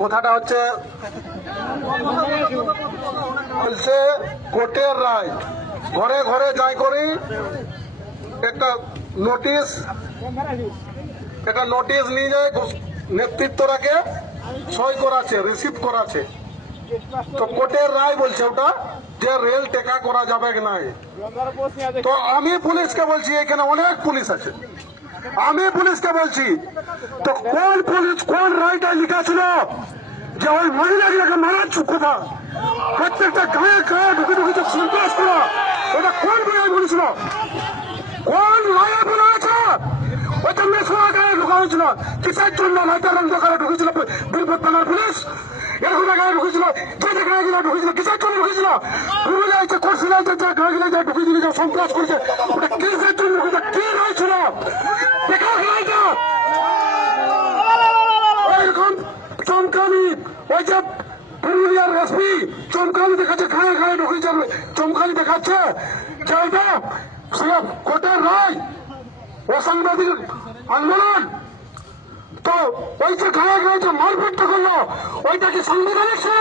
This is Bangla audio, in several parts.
কথাটা হচ্ছে বলছে কোর্টের রায় ঘরে ঘরে যাই করি একটা নোটিশ নিয়ে যায় নেতৃত্বরাকে সই করাছে রিসিভ করাছে তো কোর্টের রায় বলছে ওটা যে রেল টেকা করা যাবে নাই। তো আমি পুলিশকে বলছি এখানে অনেক পুলিশ আছে আমি পুলিশকে বলছি তো কোন পুলিশ কোন রায়টা লিখা ছিল যে ওই মহিলাগুলোকে মারার কথা প্রত্যেকটা গায়ে গায়ে ঢুকে ঢুকে সন্ত্রাস করা ওটা কোন রায় বলেছিল কোন রায়ে বলা আছে ওটা মেসোয়া গায়ে ঢুকা হয়েছিল কিসের জন্য লাইটার অন্ধকারে ঢুকেছিল বিলপত থানার পুলিশ এরকম গায়ে ঢুকেছিল যে গায়েগুলো ঢুকেছিল কিসের জন্য ঢুকেছিল পুরুলিয়া করছিল যে গায়েগুলো যা ঢুকে দিল সন্ত্রাস করেছে ওটা কিসের জন্য ঢুকেছে কি রয়েছিল দেখা রায়টা এরকম চমকানি ওই যে পুরুলিয়ার এসপি চমকানি দেখাচ্ছে গায়ে গায়ে ঢুকেছে চমকানি দেখাচ্ছে যে ওইটা সেটা কোর্টের রায় অসাংবাদিক আন্দোলন তো ওই যে গায়ে গায়ে যে মারপিটটা করলো ওইটা কি সাংবিধানিক ছিল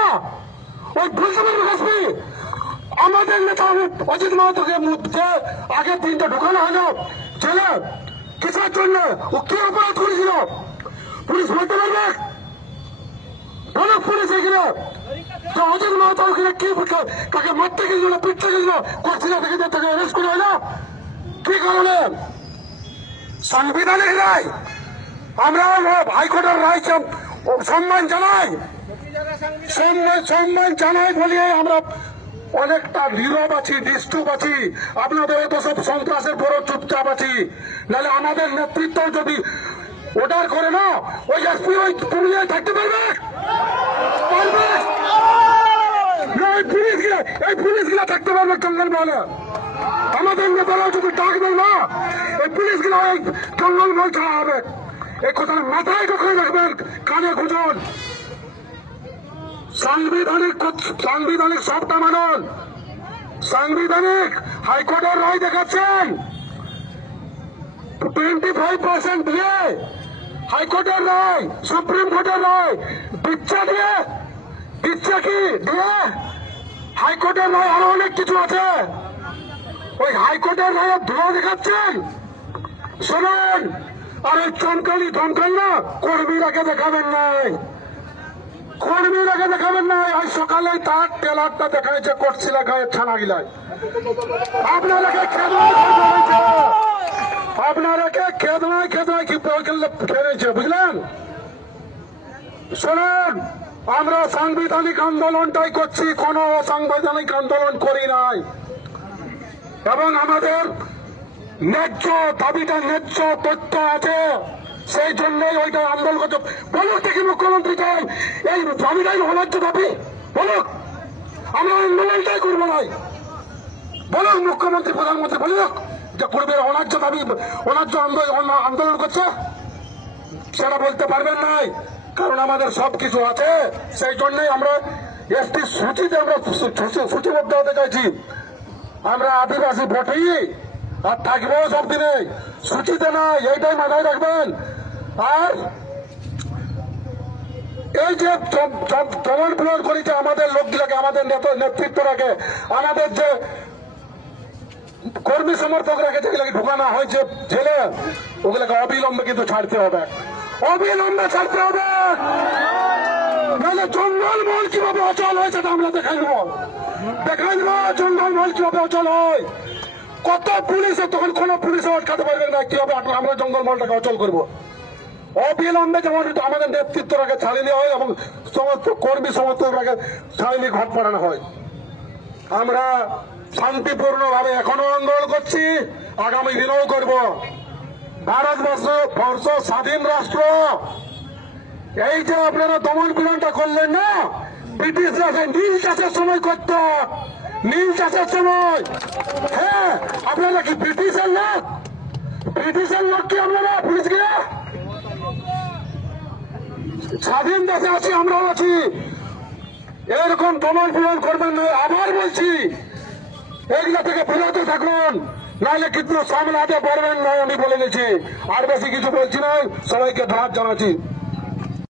ওই বুঝতে পারবে এসপি আমাদের নেতা অজিত মাহাতোকে আগে দিনটা ঢুকানো হলো জেলে কিসের জন্য ও কি অপরাধ করেছিল পুলিশ বলতে পারবে অনেক পুলিশ এখানে তো অজিত মাহাতো ওখানে কি তাকে মারতে গেছিল পিটতে গেছিল করছিল থেকে তাকে অ্যারেস্ট করে হলো কি কারণে সাংবিধানিক রায় আমরা হাইকোর্টের রায় সম্মান জানাই বলিয়ে আমরা অনেকটা নীরব আছি নিষ্ঠুপ আছি আপনাদের তো সব সন্ত্রাসের বড় চুপচাপ আছি নাহলে আমাদের নেতৃত্ব যদি অর্ডার করে না ওই এসপি ওই পুরুলিয়ায় থাকতে পারবে এই পুলিশগুলা থাকতে পারবে জঙ্গল মহলে আমাদের নেতারাও যদি ডাকবে না এই পুলিশগুলা ওই জঙ্গল মহল ছাড়া হবে এই কথাটা মাথায় ঢুকে রাখবেন কানে খুঁজুন সাংবিধানিক সবটা মানুন সাংবিধানিক হাইকোর্টের রায় দেখাচ্ছেন 25% দিয়ে হাইকোর্টের রায় সুপ্রিম কোর্টের রায় দিচ্ছে কি দিয়ে হাইকোর্টের রায় আরো অনেক কিছু আছে ওই হাইকোর্টের রায় ধোয়া দেখাচ্ছেন শুনুন আর এই চমকালি ধমকাল না কর্মীরাকে দেখাবেন নাই আজ সকালে তার টেলারটা দেখা যাচ্ছে করছিল গায়ের ছানা গিলায় আপনারাকে খেদমায় কি খেলেছে বুঝলেন শুনুন আমরা সাংবিধানিক আন্দোলনটাই করছি কোন অসাংবিধানিক আন্দোলন করি নাই এবং আমাদের ন্যায্য দাবিটা ন্যায্য তথ্য আছে সেই জন্যই ওইটা আন্দোলন করতে বলুক দেখি মুখ্যমন্ত্রী চাই এই দাবিটাই অন্যায্য দাবি বলুক আমরা আন্দোলনটাই করবো নাই বলুক মুখ্যমন্ত্রী প্রধানমন্ত্রী বলুক যে পূর্বের অন্যায্য দাবি অন্যায্য আন্দোলন করছে সেটা বলতে পারবেন নাই কারণ আমাদের সবকিছু আছে সেই জন্যই আমরা একটি সূচিতে আমরা সূচিবদ্ধ হতে চাইছি আমরা আদিবাসী ভোটেই আর থাকবো সব দিনে সূচিতে নাই এইটাই মাথায় রাখবেন আর এই যে দমন পীড়ন করেছে আমাদের লোকগুলোকে আমাদের নেতৃত্বরাকে আমাদের যে কর্মী সমর্থকরাকে যেগুলোকে ঢুকানো হয়েছে জেলে ওগুলোকে অবিলম্বে কিন্তু ছাড়তে হবে নাহলে জঙ্গলমহল কিভাবে অচল হয়েছে আমরা দেখাই দেবো জঙ্গলমহল কিভাবে অচল হয় কত পুলিশ তখন কোন পুলিশ আটকাতে পারবে না কিভাবে আমরা জঙ্গলমহলটাকে অচল করবো অবিলম্বে যেমন আমাদের নেতৃত্বরাকে ছাড়িয়ে নেওয়া হয় এবং সমস্ত কর্মী সমর্থকরাকে ছাড়িয়ে ঘাট পাড়ানো হয় আমরা শান্তিপূর্ণভাবে এখনো আন্দোলন করছি আগামী দিনেও করব ভারতবর্ষ স্বাধীন রাষ্ট্র এই যে আপনারা দমন পীড়নটা করলেন না ব্রিটিশরা নীল চাষের সময় করত নীল চাষের সময় হ্যাঁ আপনারা কি ব্রিটিশের লোক কি আপনারা পুলিশ গিয়ে স্বাধীন দেশে আছি আমরাও আছি এরকম দমন পীড়ন করবেন না আবার বলছি এগুলা থেকে বিরত থাকুন নাহলে কিন্তু সামলাতে পারবেন না আমি বলে নিয়েছি আর বেশি কিছু বলছি না সবাইকে ধন্যবাদ জানাচ্ছি